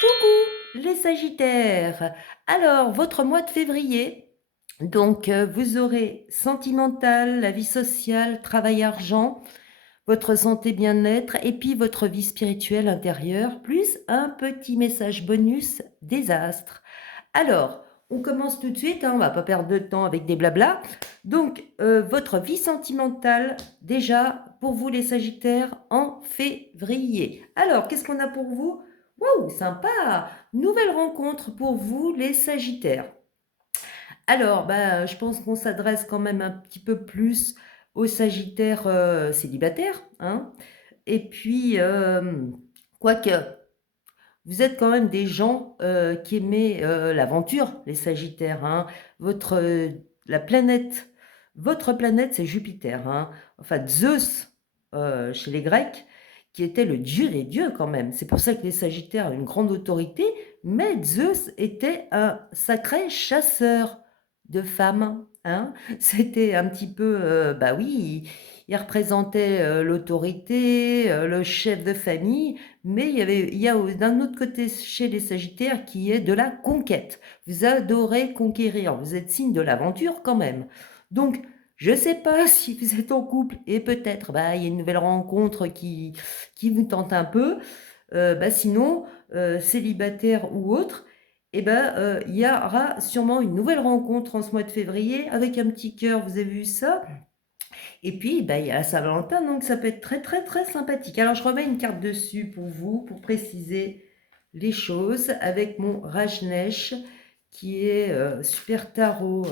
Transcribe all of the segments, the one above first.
Coucou les Sagittaires. Alors, votre mois de février, donc vous aurez sentimental, la vie sociale, travail, argent, votre santé, bien-être et puis votre vie spirituelle intérieure, plus un petit message bonus des astres. Alors, on commence tout de suite, hein, on va pas perdre de temps avec des blablas. Donc, votre vie sentimentale, déjà, pour vous les Sagittaires, en février. Alors, qu'est-ce qu'on a pour vous? Waouh, sympa! Nouvelle rencontre pour vous les Sagittaires. Alors, bah, je pense qu'on s'adresse quand même un petit peu plus aux Sagittaires célibataires, hein. Et puis, quoique, vous êtes quand même des gens qui aimaient l'aventure, les Sagittaires, hein. La planète, votre planète, c'est Jupiter, hein. Enfin, Zeus, chez les Grecs, qui était le dieu des dieux quand même. C'est pour ça que les Sagittaires ont une grande autorité, mais Zeus était un sacré chasseur de femmes, hein. C'était un petit peu, bah oui, il représentait l'autorité, le chef de famille, mais il y a d'un autre côté chez les Sagittaires qui est de la conquête. Vous adorez conquérir, vous êtes signe de l'aventure quand même. Donc, je ne sais pas si vous êtes en couple et peut-être bah, il y a une nouvelle rencontre qui vous tente un peu. Bah, sinon, célibataire ou autre, eh ben, il y aura sûrement une nouvelle rencontre en ce mois de février avec un petit cœur, vous avez vu ça? Et puis, bah, il y a la Saint-Valentin, donc ça peut être très, très, très sympathique. Alors, je remets une carte dessus pour vous, pour préciser les choses, avec mon Rajneesh, qui est super tarot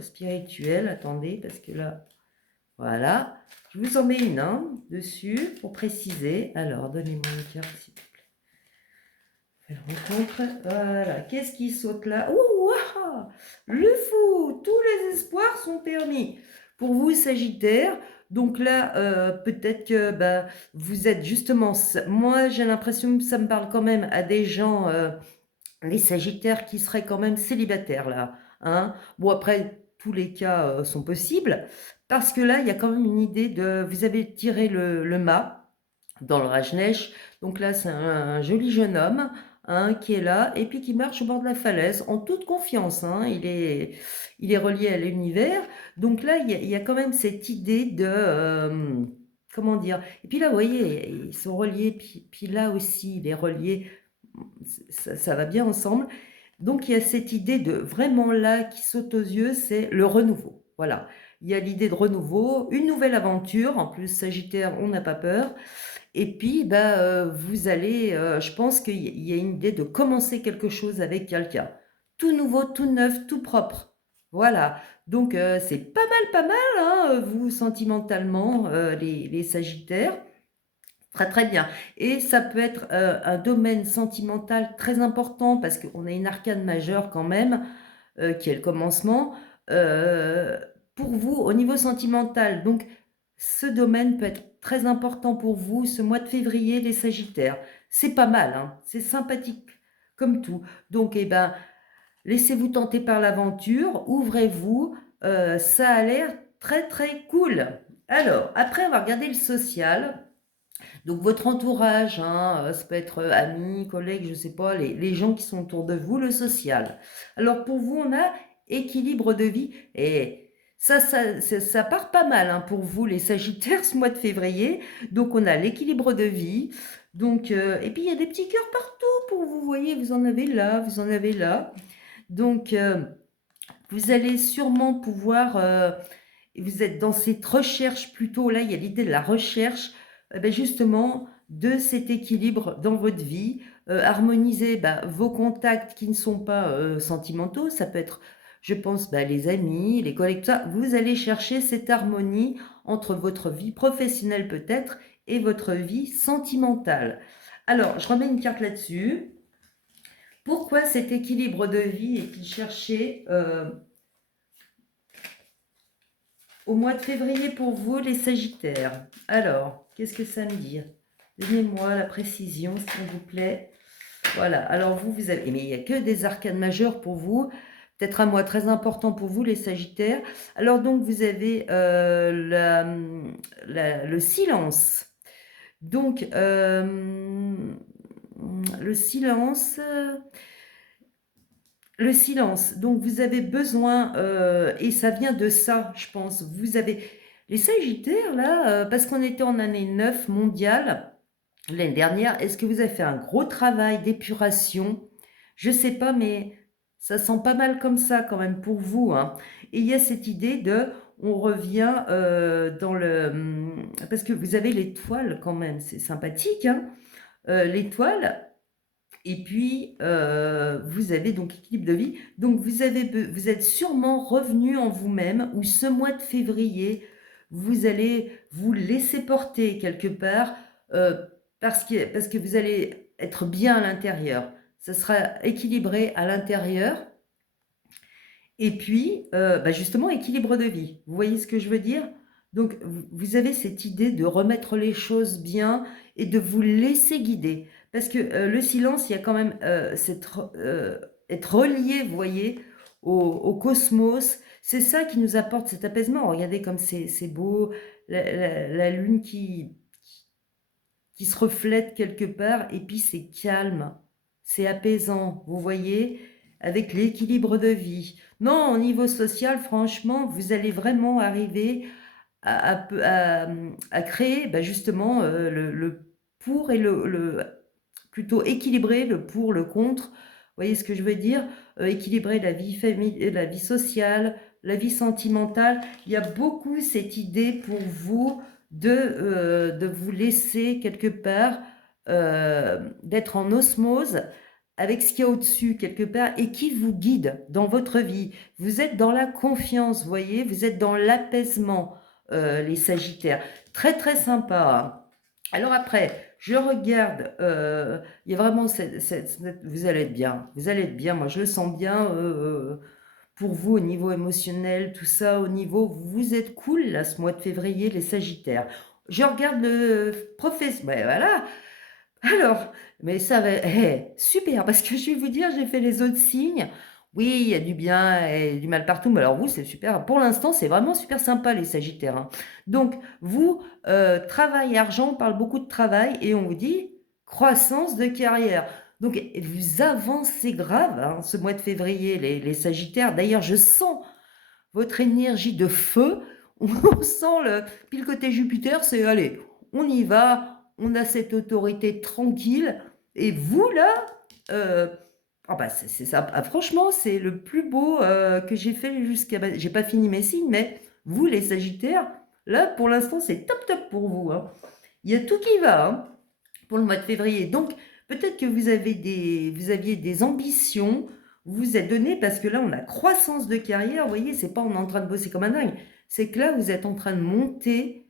spirituel. Attendez, parce que là, voilà. Je vous en mets une dessus, pour préciser. Alors, donnez-moi une carte, s'il vous plaît. Nouvelle rencontre. Voilà. Qu'est-ce qui saute là? Ouh, ah, le fou! Tous les espoirs sont permis. Pour vous, Sagittaire, donc là, peut-être que bah, vous êtes justement... Moi, j'ai l'impression que ça me parle quand même à des gens, les Sagittaires, qui seraient quand même célibataires, là, hein. Bon, après, tous les cas sont possibles, parce que là, il y a quand même une idée de... Vous avez tiré le mât dans le Rajneesh. Donc là, c'est un joli jeune homme, hein, qui est là et puis qui marche au bord de la falaise en toute confiance, hein. Il est relié à l'univers. Donc là, il y a quand même cette idée de... comment dire? Et puis là, vous voyez, ils sont reliés, puis là aussi, il est relié. Ça va bien ensemble. Donc il y a cette idée de vraiment là qui saute aux yeux, c'est le renouveau. Voilà. Il y a l'idée de renouveau, une nouvelle aventure. En plus, Sagittaire, on n'a pas peur. Et puis, bah, vous allez, je pense qu'il y a une idée de commencer quelque chose avec quelqu'un. Tout nouveau, tout neuf, tout propre. Voilà. Donc, c'est pas mal, hein, vous, sentimentalement, les Sagittaires. Très, très bien. Et ça peut être un domaine sentimental très important parce qu'on a une arcane majeure quand même, qui est le commencement, euh, pour vous au niveau sentimental. Donc, ce domaine peut être très important pour vous ce mois de février, les Sagittaires. C'est pas mal, hein, c'est sympathique comme tout. Donc, eh ben, laissez-vous tenter par l'aventure, ouvrez-vous, ça a l'air très, très cool. Alors, après, on va regarder le social. Donc, votre entourage, hein, ça peut être amis, collègues, je ne sais pas, les gens qui sont autour de vous, le social. Alors, pour vous, on a équilibre de vie. Et ça part pas mal, hein, pour vous, les Sagittaires, ce mois de février. Donc, on a l'équilibre de vie. Donc, et puis, il y a des petits cœurs partout pour vous. Vous voyez, vous en avez là, vous en avez là. Donc, vous allez sûrement pouvoir... vous êtes dans cette recherche plutôt, là, il y a l'idée de la recherche, ben justement, de cet équilibre dans votre vie, harmoniser vos contacts qui ne sont pas sentimentaux, ça peut être, je pense, les amis, les collègues, tout ça. Vous allez chercher cette harmonie entre votre vie professionnelle peut-être et votre vie sentimentale. Alors, je remets une carte là-dessus. Pourquoi cet équilibre de vie est-il cherché au mois de février pour vous, les Sagittaires? Alors, qu'est-ce que ça me dit? Donnez-moi la précision, s'il vous plaît. Voilà, alors vous avez... Mais il n'y a que des arcanes majeures pour vous. Peut-être un mois très important pour vous, les Sagittaires. Alors donc, vous avez le silence. Donc, le silence, le silence. Donc vous avez besoin, et ça vient de ça, je pense. Vous avez les Sagittaires là, parce qu'on était en année 9 mondiale l'année dernière, est-ce que vous avez fait un gros travail d'épuration? Je sais pas, mais ça sent pas mal comme ça quand même pour vous, hein. Et il y a cette idée de on revient, dans le, parce que vous avez l'étoile quand même, c'est sympathique, hein, l'étoile. Et puis, vous avez donc équilibre de vie. Donc, vous êtes sûrement revenu en vous-même, ou ce mois de février, vous allez vous laisser porter quelque part, euh, parce que vous allez être bien à l'intérieur. Ça sera équilibré à l'intérieur. Et puis, bah justement, équilibre de vie. Vous voyez ce que je veux dire? Donc, vous avez cette idée de remettre les choses bien et de vous laisser guider. Parce que le silence, il y a quand même être relié, vous voyez, au cosmos. C'est ça qui nous apporte cet apaisement. Regardez comme c'est beau, la lune qui se reflète quelque part, et puis c'est calme, c'est apaisant, vous voyez, avec l'équilibre de vie. Non, au niveau social, franchement, vous allez vraiment arriver à créer justement le pour et plutôt équilibrer le pour, le contre. Vous voyez ce que je veux dire? Équilibrer la vie familiale, la vie sociale, la vie sentimentale. Il y a beaucoup cette idée pour vous de vous laisser quelque part, d'être en osmose avec ce qu'il y a au-dessus quelque part et qui vous guide dans votre vie. Vous êtes dans la confiance, vous voyez, vous êtes dans l'apaisement, les Sagittaires. Très très sympa, hein. Alors après, je regarde, il y a vraiment vous allez être bien, moi je le sens bien, pour vous au niveau émotionnel, tout ça, au niveau, vous êtes cool là ce mois de février, les Sagittaires. Je regarde le professeur, ben voilà, alors, mais ça va, super, parce que je vais vous dire, j'ai fait les autres signes. Oui, il y a du bien et du mal partout, mais alors vous, c'est super. Pour l'instant, c'est vraiment super sympa, les Sagittaires, hein. Donc, vous, travail, argent, on parle beaucoup de travail et on vous dit croissance de carrière. Donc, vous avancez grave, hein, ce mois de février, les Sagittaires. D'ailleurs, je sens votre énergie de feu. On sent le. Puis le côté Jupiter, c'est allez, on y va, on a cette autorité tranquille. Et vous, là, euh, ah bah c'est ça. Ah, franchement, c'est le plus beau que j'ai fait jusqu'à. J'ai pas fini mes signes, mais vous, les Sagittaires, là, pour l'instant, c'est top top pour vous, hein. Il y a tout qui va, hein, pour le mois de février. Donc, peut-être que vous aviez des ambitions, vous vous êtes donné, parce que là, on a croissance de carrière, vous voyez, c'est pas on est en train de bosser comme un dingue, c'est que là, vous êtes en train de monter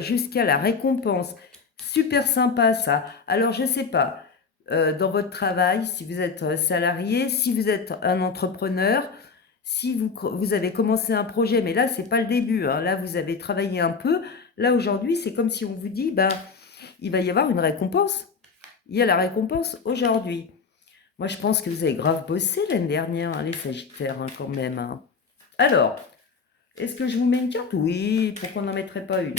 jusqu'à la récompense. Super sympa, ça. Alors, je sais pas, dans votre travail, si vous êtes salarié, si vous êtes un entrepreneur, si vous avez commencé un projet, mais là, c'est pas le début, hein. Là, vous avez travaillé un peu. Là, aujourd'hui, c'est comme si on vous dit, bah, il va y avoir une récompense. Il y a la récompense aujourd'hui. Moi, je pense que vous avez grave bossé l'année dernière, hein, les Sagittaires, hein, quand même, hein. Alors, est-ce que je vous mets une carte? Oui, pourquoi on n'en mettrait pas une,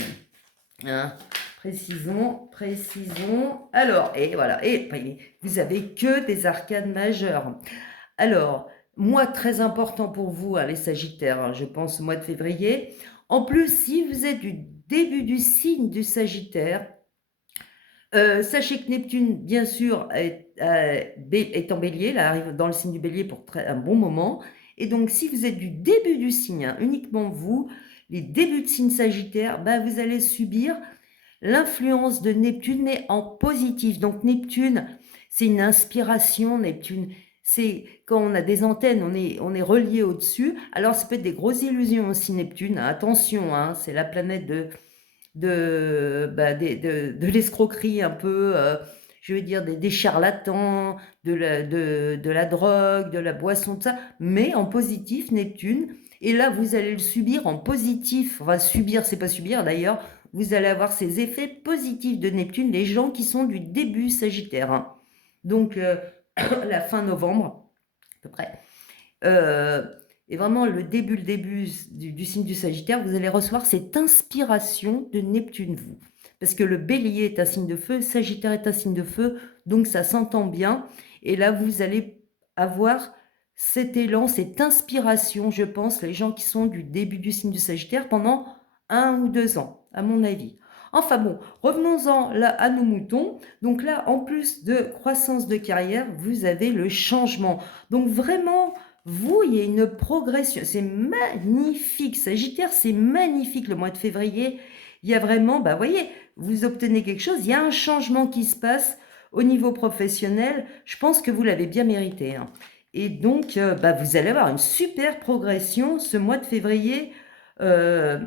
hein? Précisons, précisons. Alors, et voilà, et vous avez que des arcanes majeures. Alors, mois très important pour vous, hein, les Sagittaires, hein, je pense, mois de février. En plus, si vous êtes du début du signe du Sagittaire, sachez que Neptune, bien sûr, est en bélier, là, arrive dans le signe du bélier pour un bon moment. Et donc, si vous êtes du début du signe, hein, uniquement vous, les débuts de signe Sagittaire, vous allez subir l'influence de Neptune, mais en positif. Donc, Neptune, c'est une inspiration. Neptune, c'est quand on a des antennes, on est relié au-dessus. Alors, ça peut être des grosses illusions aussi, Neptune. Attention, hein, c'est la planète de l'escroquerie un peu, je veux dire des charlatans, de la drogue, de la boisson, tout ça, mais en positif, Neptune. Et là, vous allez le subir en positif. Enfin, subir, c'est pas subir d'ailleurs. Vous allez avoir ces effets positifs de Neptune, les gens qui sont du début Sagittaire, hein. Donc, la fin novembre, à peu près. Et vraiment, le début du signe du Sagittaire, vous allez recevoir cette inspiration de Neptune, vous. parce que le bélier est un signe de feu, Sagittaire est un signe de feu, donc ça s'entend bien. Et là, vous allez avoir cet élan, cette inspiration, je pense, les gens qui sont du début du signe du Sagittaire pendant 1 ou 2 ans, à mon avis. Enfin bon, revenons-en là à nos moutons. Donc là, en plus de croissance de carrière, vous avez le changement. Donc vraiment, vous, il y a une progression. C'est magnifique. Sagittaire, c'est magnifique le mois de février. Il y a vraiment, bah voyez, vous obtenez quelque chose, il y a un changement qui se passe au niveau professionnel. Je pense que vous l'avez bien mérité, hein. Et donc, bah, vous allez avoir une super progression ce mois de février euh,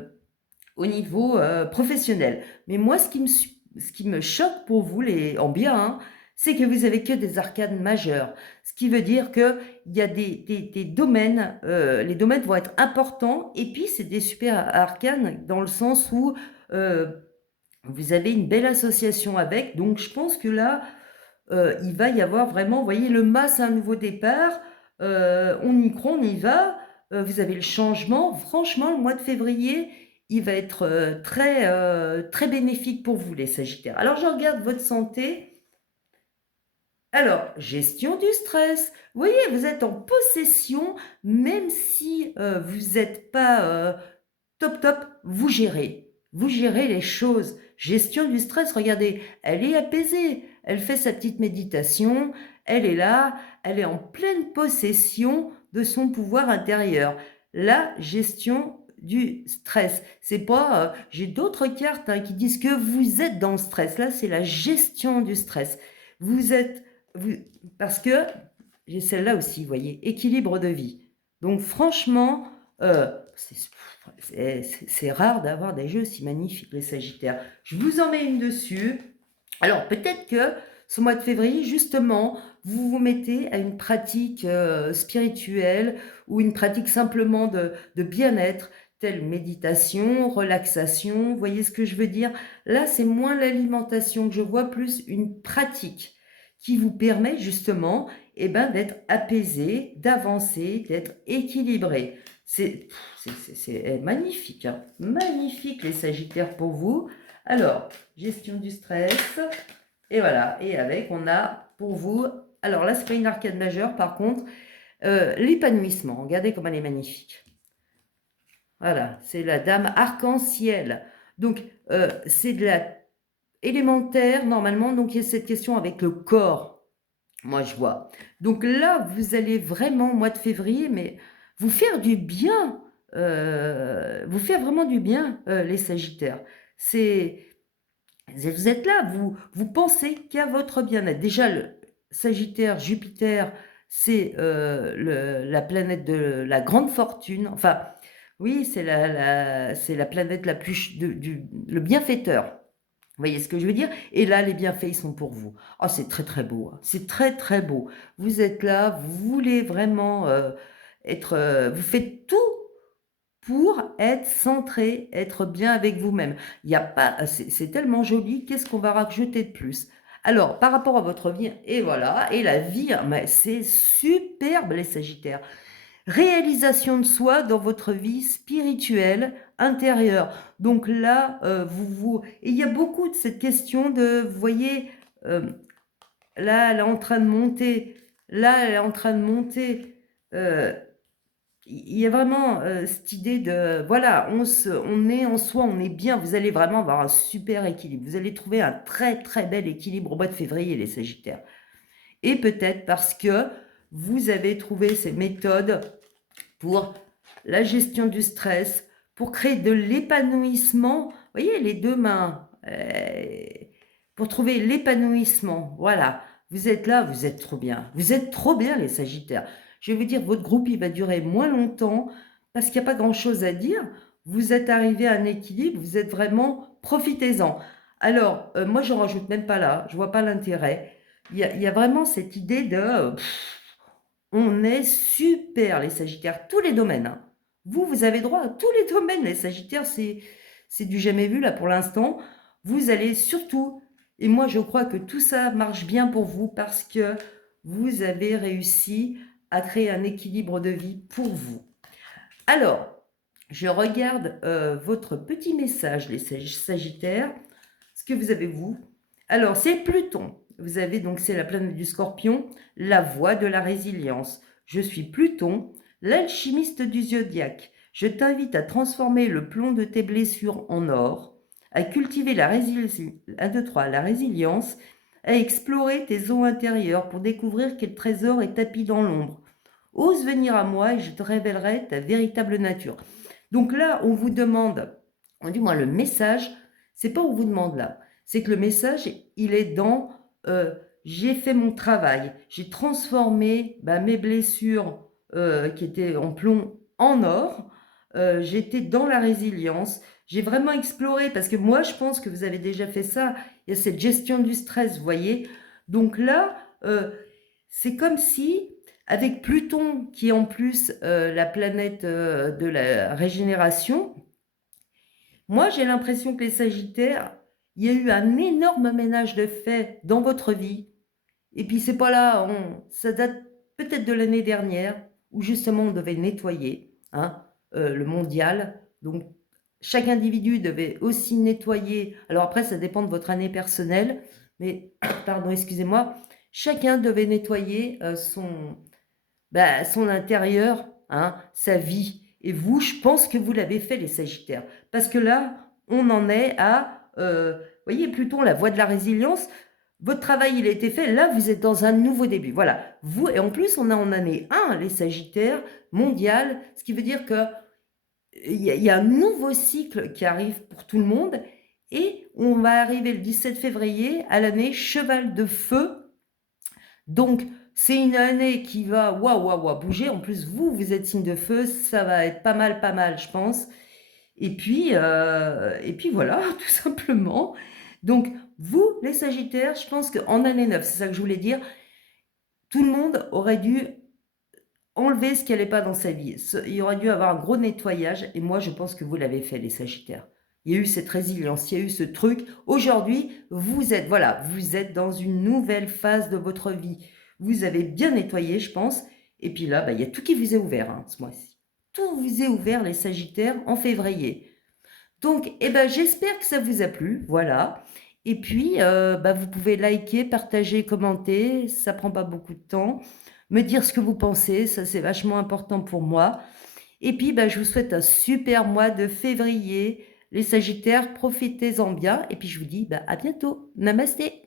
au niveau professionnel. Mais moi, ce qui me choque pour vous, en bien, hein, c'est que vous avez que des arcanes majeures. Ce qui veut dire qu'il y a des domaines, les domaines vont être importants, et puis c'est des super arcanes dans le sens où euh, vous avez une belle association avec. Donc je pense que là, il va y avoir vraiment, vous voyez, le mât, c'est un nouveau départ. On y croit, on y va. Vous avez le changement. Franchement, le mois de février, il va être très bénéfique pour vous, les Sagittaires. Alors, je regarde votre santé. Alors, gestion du stress. Vous voyez, vous êtes en possession, même si vous n'êtes pas top, vous gérez. Vous gérez les choses. Gestion du stress, regardez, elle est apaisée. Elle fait sa petite méditation. Elle est là. Elle est en pleine possession de son pouvoir intérieur. La gestion du stress. C'est pas. J'ai d'autres cartes qui disent que vous êtes dans le stress. Là, c'est la gestion du stress. Vous êtes. Vous, parce que j'ai celle-là aussi, vous voyez, équilibre de vie. Donc, franchement, c'est rare d'avoir des jeux si magnifiques, les Sagittaires. Je vous en mets une dessus. Alors, peut-être que ce mois de février, justement, vous vous mettez à une pratique spirituelle ou une pratique simplement de bien-être, telle méditation, relaxation. Vous voyez ce que je veux dire? Là, c'est moins l'alimentation que je vois, plus une pratique qui vous permet justement d'être apaisé, d'avancer, d'être équilibré. C'est magnifique, hein. Magnifique les Sagittaires pour vous. Alors, gestion du stress. Et voilà. Et avec, on a pour vous, alors là, c'est pas une arcade majeure, par contre, l'épanouissement. Regardez comme elle est magnifique. Voilà, c'est la dame arc-en-ciel. Donc, c'est de la élémentaire, normalement. Donc, il y a cette question avec le corps. Moi, je vois. Donc là, vous allez vraiment, au mois de février, mais vous faire du bien. Vous faire vraiment du bien, les Sagittaires. Vous êtes là, vous pensez qu'à votre bien-être. Déjà, le Sagittaire, Jupiter, c'est la planète de la grande fortune. Enfin, oui, c'est la planète la plus le bienfaiteur. Vous voyez ce que je veux dire? Et là, les bienfaits, ils sont pour vous. Oh, c'est très, très beau, hein. C'est très, très beau. Vous êtes là, vous voulez vraiment être... vous faites tout pour être centré, être bien avec vous-même. Il y a pas... C'est tellement joli. Qu'est-ce qu'on va rajouter de plus? Alors, par rapport à votre vie, et voilà, et la vie, mais c'est superbe, les Sagittaires. Réalisation de soi dans votre vie spirituelle intérieure. Donc là, et il y a beaucoup de cette question de, vous voyez, là, elle est en train de monter, là, elle est en train de monter. Il y a vraiment cette idée de, voilà, on est en soi, on est bien, vous allez vraiment avoir un super équilibre. Vous allez trouver un très, très bel équilibre au mois de février, les Sagittaires. Et peut-être parce que vous avez trouvé ces méthodes pour la gestion du stress, pour créer de l'épanouissement. Vous voyez, les deux mains, pour trouver l'épanouissement. Voilà, vous êtes là, vous êtes trop bien. Vous êtes trop bien, les Sagittaires. Je vais vous dire, votre groupe, il va durer moins longtemps parce qu'il n'y a pas grand-chose à dire. Vous êtes arrivé à un équilibre, vous êtes vraiment, profitez-en. Alors, moi, je n'en rajoute même pas là, je ne vois pas l'intérêt. Il y a vraiment cette idée de... on est super, les Sagittaires, tous les domaines, hein. Vous avez droit à tous les domaines, les Sagittaires, c'est du jamais vu là pour l'instant. Vous allez surtout, et moi je crois que tout ça marche bien pour vous parce que vous avez réussi à créer un équilibre de vie pour vous. Alors, je regarde votre petit message, les Sagittaires. ce que vous avez vous. Alors, c'est Pluton. Vous avez donc, c'est la planète du Scorpion, la voie de la résilience. Je suis Pluton, l'alchimiste du zodiaque. Je t'invite à transformer le plomb de tes blessures en or, à cultiver la résilience, 1, 2, 3, la résilience, à explorer tes eaux intérieures pour découvrir quel trésor est tapis dans l'ombre. Ose venir à moi et je te révélerai ta véritable nature. Donc là, on vous demande, du moins le message, c'est pas on vous demande là, c'est que le message, il est dans j'ai fait mon travail, j'ai transformé mes blessures qui étaient en plomb en or, j'étais dans la résilience, j'ai vraiment exploré, parce que moi je pense que vous avez déjà fait ça, il y a cette gestion du stress, vous voyez. Donc là, c'est comme si, avec Pluton, qui est en plus la planète de la régénération, moi j'ai l'impression que les Sagittaires, il y a eu un énorme ménage de fait dans votre vie. Et puis c'est pas là, ça date peut-être de l'année dernière, où justement on devait nettoyer hein, le mondial. Donc chaque individu devait aussi nettoyer. Alors après, ça dépend de votre année personnelle, mais pardon, excusez-moi, chacun devait nettoyer son intérieur, hein, sa vie. Et vous, je pense que vous l'avez fait, les Sagittaires. Parce que là, on en est à, voyez, Pluton, la voie de la résilience. Votre travail, il a été fait. Là, vous êtes dans un nouveau début. Voilà. Vous, et en plus, on a en année 1, les Sagittaires, mondial, ce qui veut dire que il y a un nouveau cycle qui arrive pour tout le monde. Et on va arriver le 17 février à l'année Cheval de Feu. Donc, c'est une année qui va bouger. En plus, vous êtes signe de feu, ça va être pas mal, je pense. Et puis voilà, tout simplement. Donc, vous, les Sagittaires, je pense qu'en année 9, c'est ça que je voulais dire, tout le monde aurait dû enlever ce qui n'allait pas dans sa vie. Il aurait dû avoir un gros nettoyage. Et moi, je pense que vous l'avez fait, les Sagittaires. Il y a eu cette résilience, il y a eu ce truc. Aujourd'hui, vous êtes dans une nouvelle phase de votre vie. Vous avez bien nettoyé, je pense. Et puis là, il y a tout qui vous est ouvert ce mois-ci. Tout vous est ouvert, les Sagittaires, en février. Donc, j'espère que ça vous a plu. Voilà. Et puis, vous pouvez liker, partager, commenter. Ça prend pas beaucoup de temps. Me dire ce que vous pensez. Ça, c'est vachement important pour moi. Et puis, je vous souhaite un super mois de février. Les Sagittaires, profitez-en bien. Et puis, je vous dis à bientôt. Namasté.